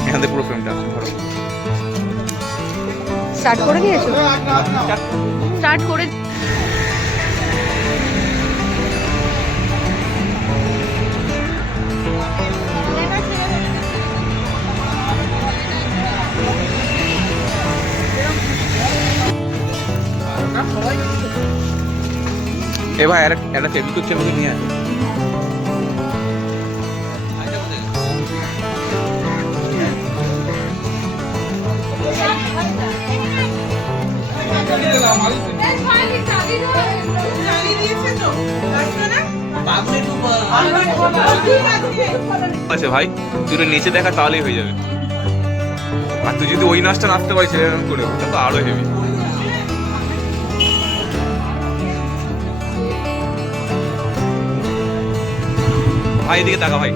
এখান থেকে পুরো ফ্রেমটা ধরো স্টার্ট করে দিয়েছ? স্টার্ট করে এ ভাই একটা একটা ফেভিকুইক চেম্বুকে নিয়ে আসো আচ্ছা ভাই তুই নিচে দেখা তাহলেই হয়ে যাবে। আর তুই যদি ওই নাচটা নাচতে পারিস এরকম করে ওটা তো আরও হেভি ভাই, এদিকে তাকা ভাই।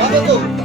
বন্ধু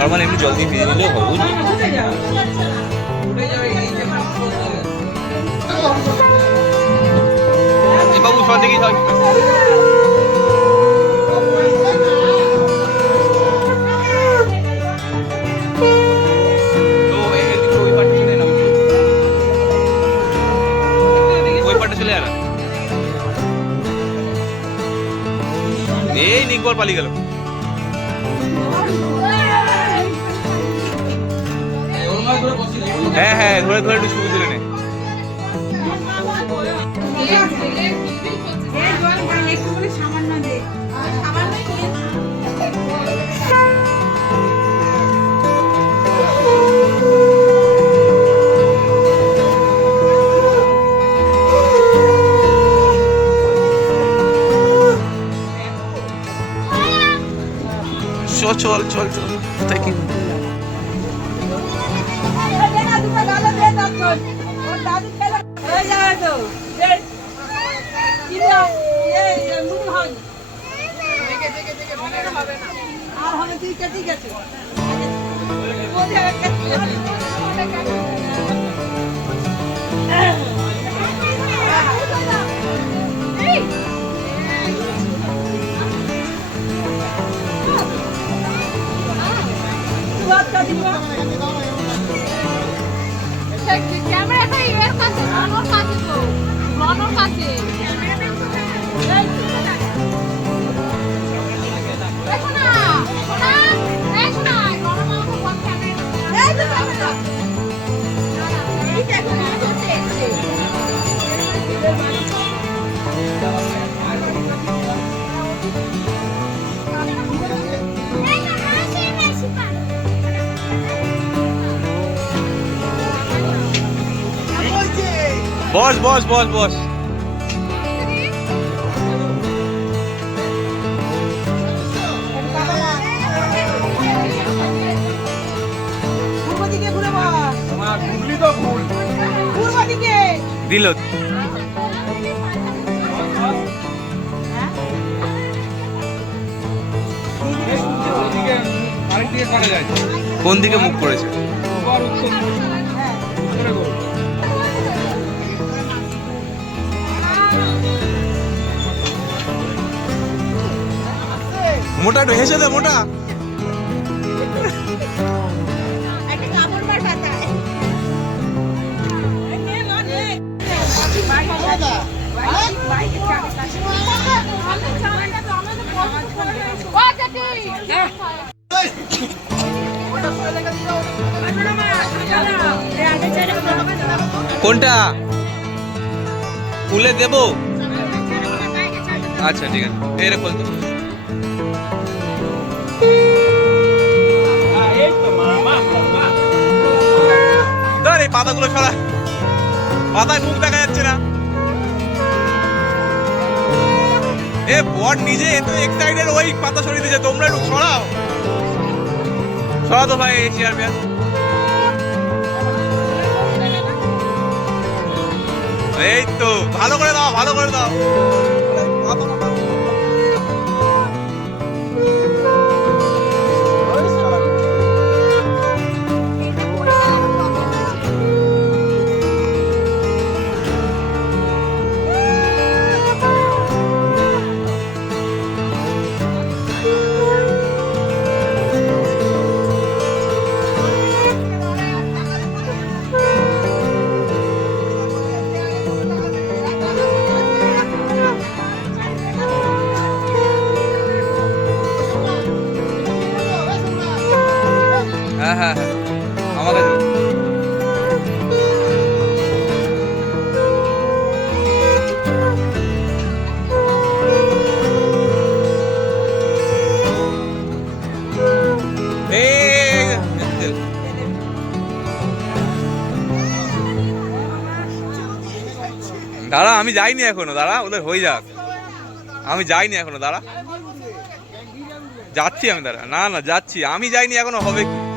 নর্মাল এমনি জল দিয়ে ভিজে নিলেও হবে এই বাবু সব দিকেই থাক ওই পাটে চলে না ওই চলে যা এই নিকবল পালিয়ে গেল। হ্যাঁ হ্যাঁ ধরে ধরে একটু ছবি তুলে নে চল চল চল চল কোথায় কি ঠিক আছে ক্যামেরাটা বস বস বস বস। পূর্ব দিকে ঘুরে বস। পূর্ব দিকে দিল। কোন দিকে মুখ করেছে? মোটা একটু হেসে দে মোটা। কোনটা? খুলে দেবো? আচ্ছা ঠিক আছে। ধর এই পাতাগুলো সরা। পাতায় মুখ দেখা যাচ্ছে না। এ বট নিজে এত এক্সাইটেড ওই পাতা সরিয়ে দিয়েছে, তোমরা একটু সরাও। সরা তো ভাই এই চেয়ার পেয়ার এই তো, ভালো করে দাও, ভালো করে দাও। হ্যাঁ হ্যাঁ হ্যাঁ। দাঁড়া, আমি যাইনি এখনও, দাঁড়া, ওদের হয়ে যাক। আমি যাইনি এখনও, দাঁড়া। যাচ্ছি আমি, দাঁড়া। না না, যাচ্ছি। আমি যাইনি এখনও, হবে কি?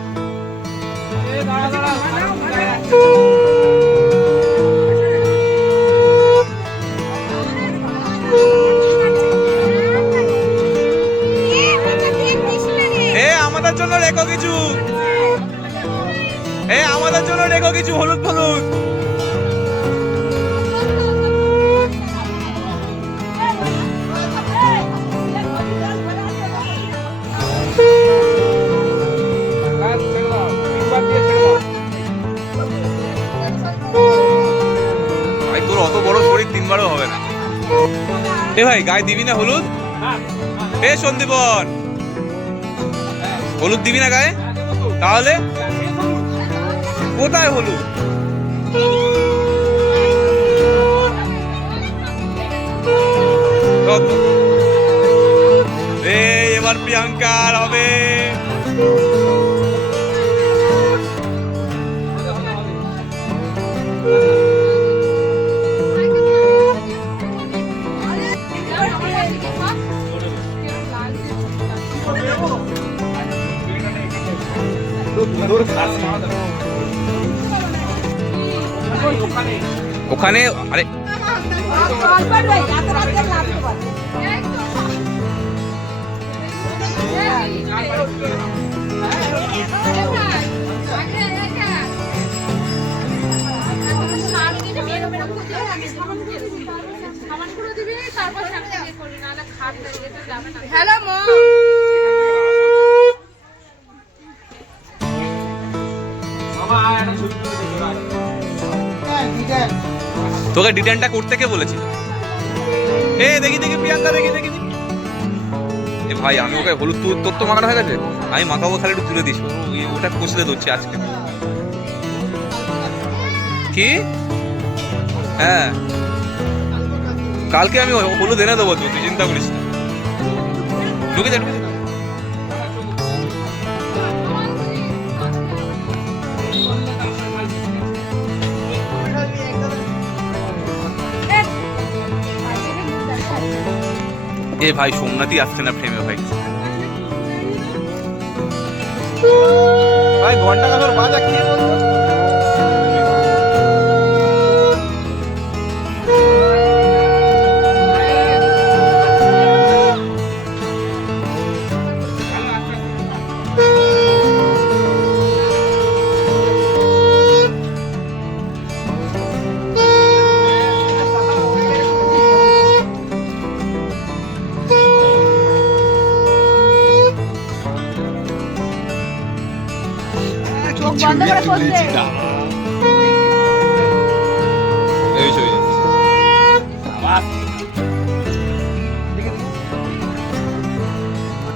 আমাদের জন্য রেখো কিছু। এ আমাদের জন্য রেখো কিছু হলুদ হলুদ তিনবারও হবে না। এ ভাই, গায়ে দিবি না হলুদ? এ সন্দীপন। হলুদ দিবি না গায়ে? তাহলে? কোথায় হলুদ? এবার প্রিয়াঙ্কার হবে। ওখানে। আরে। হ্যালো মা তোকে ডিটেনটা করতে কে বলেছিল? এ, দেখি দেখি, প্রিয়াঙ্কা, দেখি দেখি। এ ভাই, আমি ওকে হলুদ তুল তোর তো মাখানো হয়ে গেছে? আমি মাখাবো খালি একটু তুলে দিস। ওটা কষলে ধরছি আজকে। কি? হ্যাঁ। কালকে আমি হলুদ এনে দেবো, তুই চিন্তা করিস না। ঢুকে যা, ঢুকে এ ভাই সোমনাথই আসছে না ফ্রেমে ভাই। ভাই ঘণ্টা কাছর বাজা কি বলতো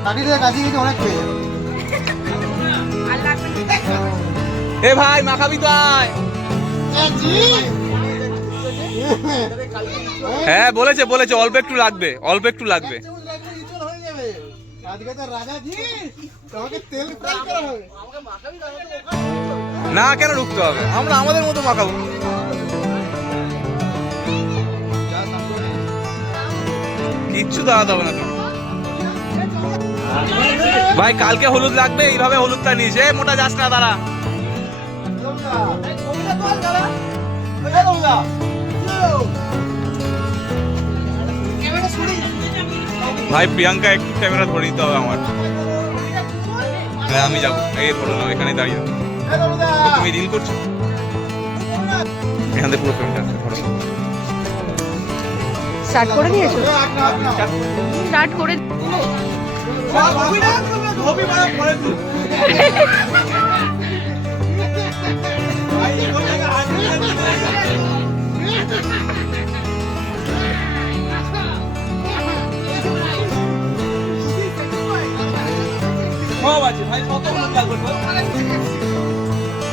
কাটিতে কাছে গেছে অনেক পেয়ে এ ভাই মাখাবি তো আয় হ্যাঁ বলেছে বলেছে অল্প একটু লাগবে অল্প একটু লাগবে। না কেন ঢুকতে হবে? আমরা আমাদের মতো মাখাবো কিচ্ছু দাঁড়াতে হবে না ভাই কালকে হলুদ লাগবে এইভাবে হলুদটা নিস। এ মোটা যাস না দাঁড়া। ভাই প্রিয়াঙ্কা একটু ক্যামেরা ধরে নিতে হবে আমার। হ্যাঁ আমি যাব। এই ধরো না এখানে দাঁড়িয়ে তুমি রিল করছ? এখান থেকে পুরো ফ্রেমটা ধরো। স্টার্ট করে দিয়েছ? স্টার্ট করে সব আছে ভাই সব